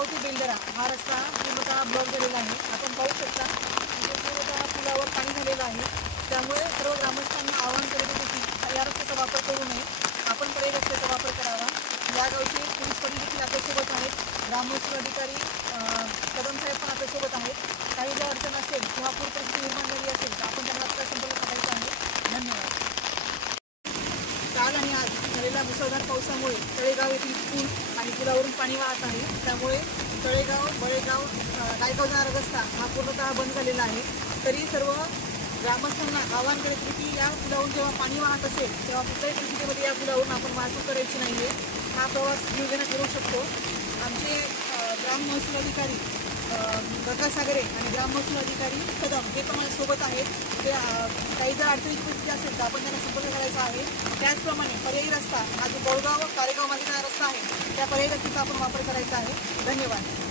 कारेगाव ते बेलदरा हा रस्ता पूर्णतः ब्लॉक झालेला आहे। आपण पाहू शकता इथे पूर्णतः पुलावर पाणी झालेलं आहे। त्यामुळे सर्व ग्रामस्थांना आवाहन करत होते की या रस्त्याचा वापर करू नये, आपण पर्यायी रस्त्याचा वापर करावा। या गावचे पोलीस पाटील देखील आपल्यासोबत आहेत, ग्रामस्थान अधिकारी कदम साहेब पण आपल्यासोबत आहेत। काही जर अडचण असेल किंवा पूर परिस्थिती निर्माण झाली असेल तर आपण त्यांना आपला संपर्क साधायचा आहे। धन्यवाद। काल आणि आज झालेल्या मुसळधार पावसामुळे तळेगाव येथील पूल आणि पुलावरून पाणी वाहत आहे। त्यामुळे तळेगाव बळेगाव नायगाव जाणारा रस्ता हा पूर्णतः बंद झालेला आहे। तरी सर्व ग्रामस्थांना आवाहन करायचे की या पुलावरून जेव्हा पाणी वाहत असेल तेव्हा कुठल्याही परिस्थितीमध्ये या पुलावरून आपण वाहतूक करायची नाही आहे। हा प्रवास जीवघेणा ठरू शकतो। आमचे ग्राम महसूल अधिकारी गंगासागरे आणि ग्राम महसूल अधिकारी कदम हे पण माझ्यासोबत आहेत। ते काही जर अडचणीची परिस्थिती असेल तर आपण त्यांना संपर्क करायचा आहे। त्याचप्रमाणे पर्यायी रस्ता हा जो बोळगाव कारेगाव मार्गे रस्ता आहे त्या पर्यायी रस्त्याचा आपण वापर करायचा आहे। धन्यवाद।